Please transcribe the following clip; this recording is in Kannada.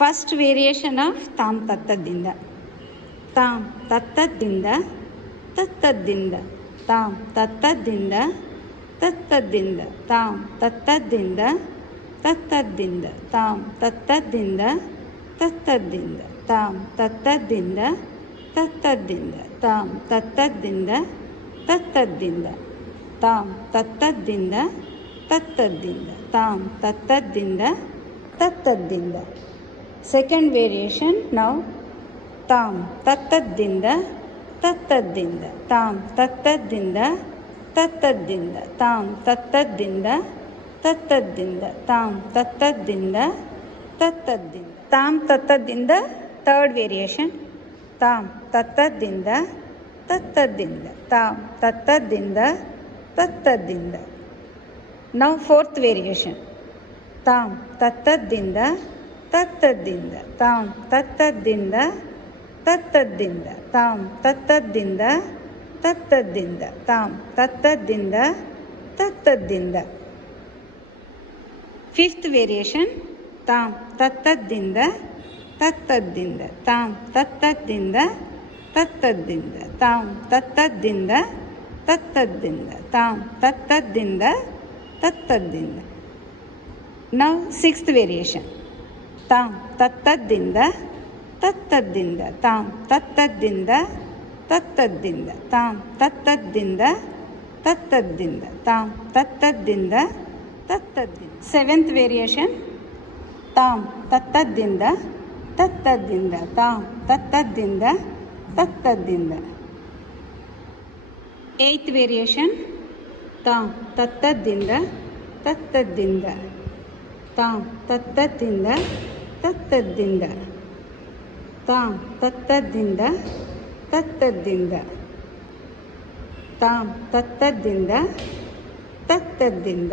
ಫಸ್ಟ್ ವೇರಿಯೇಷನ್ ಆಫ್ ತಾಮ್ ತತ್ತದ್ದಿಂದ. ತಾಮ್ ತತ್ತದ್ದಿಂದ ತತ್ತದ್ದಿಂದ ತಾಮ್ ತತ್ತದ್ದಿಂದ ತತ್ತದ್ದಿಂದ ತಾಮ್ ತತ್ತದ್ದಿಂದ ತತ್ತದ್ದಿಂದ ತಾಮ್ ತತ್ತದ್ದಿಂದ ತತ್ತದ್ದಿಂದ ತಾಮ್ ತತ್ತದ್ದಿಂದ ತತ್ತದ್ದಿಂದ ತಾಮ್ ತತ್ತದ್ದಿಂದ ತತ್ತದ್ದಿಂದ ತಾಮ್ ತತ್ತದ್ದಿಂದ ತತ್ತದ್ದಿಂದ ತಾಮ್ ತತ್ತದ್ದಿಂದ ತತ್ತದ್ದಿಂದ. ಸೆಕೆಂಡ್ ವೇರಿಯೇಷನ್ ನಾವು ತಾಮ್ ತತ್ತದ್ದಿಂದ ತತ್ತದ್ದಿಂದ ತಾಮ್ ತತ್ತದ್ದಿಂದ ತತ್ತದ್ದಿಂದ ತಾಮ್ ತತ್ತದ್ದಿಂದ ತತ್ತದ್ದಿಂದ ತಾಮ್ ತತ್ತದ್ದಿಂದ ತತ್ತದ್ದಿಂದ ತಾಮ್ ತತ್ತದ್ದಿಂದ. ಥರ್ಡ್ ವೇರಿಯೇಷನ್ ತಾಮ್ ತತ್ತದ್ದಿಂದ ತತ್ತದ್ದಿಂದ ತಾಮ್ ತತ್ತದ್ದಿಂದ ತತ್ತದ್ದಿಂದ. ನಾವು ಫೋರ್ತ್ ವೇರಿಯೇಷನ್ ತಾಮ್ ತತ್ತದ್ದಿಂದ ತತ್ತದ್ದಿಂದ ತಾಮ್ ತತ್ತದ್ದಿಂದ ತತ್ತದ್ದಿಂದ ತಾಮ್ ತತ್ತದ್ದಿಂದ ತತ್ತದ್ದಿಂದ ತಾಮ್ ತತ್ತದ್ದಿಂದ ತತ್ತದ್ದಿಂದ. ಫಿಫ್ತ್ ವೇರಿಯೇಷನ್ ತಾಮ್ ತತ್ತದ್ದಿಂದ ತತ್ತದ್ದಿಂದ ತಾಮ್ ತತ್ತದ್ದಿಂದ ತತ್ತದ್ದಿಂದ ತಾಮ್ ತತ್ತದ್ದಿಂದ ತತ್ತದ್ದಿಂದ ತಾಮ್ ತತ್ತದ್ದಿಂದ ತತ್ತದ್ದಿಂದ. ನಾವು ಸಿಕ್ಸ್ತ್ ವೇರಿಯೇಷನ್ ತಾಮ್ ತತ್ತದ್ದಿಂದ ತತ್ತದ್ದಿಂದ ತಾಮ್ ತತ್ತದ್ದಿಂದ ತತ್ತದ್ದಿಂದ ತಾಮ್ ತತ್ತದ್ದಿಂದ ತತ್ತದ್ದಿಂದ ತಾಮ್ ತತ್ತದ್ದಿಂದ ತತ್ತದ್ದಿಂದ. ಸೆವೆಂತ್ ವೇರಿಯೇಷನ್ ತಾಮ್ ತತ್ತದ್ದಿಂದ ತತ್ತದ್ದಿಂದ ತಾಮ್ ತತ್ತದ್ದಿಂದ ತತ್ತದ್ದಿಂದ. ಏಯ್ತ್ ವೇರಿಯೇಷನ್ ತಾಮ್ ತತ್ತದ್ದಿಂದ ತತ್ತದ್ದಿಂದ ತಾಮ್ ತತ್ತದ್ದಿಂದ ತತ್ತದ್ದಿಂದ ತಾಮ್ ತತ್ತದ್ದಿಂದ ತತ್ತದ್ದಿಂದ ತಾಮ್ ತತ್ತದ್ದಿಂದ ತತ್ತದ್ದಿಂದ.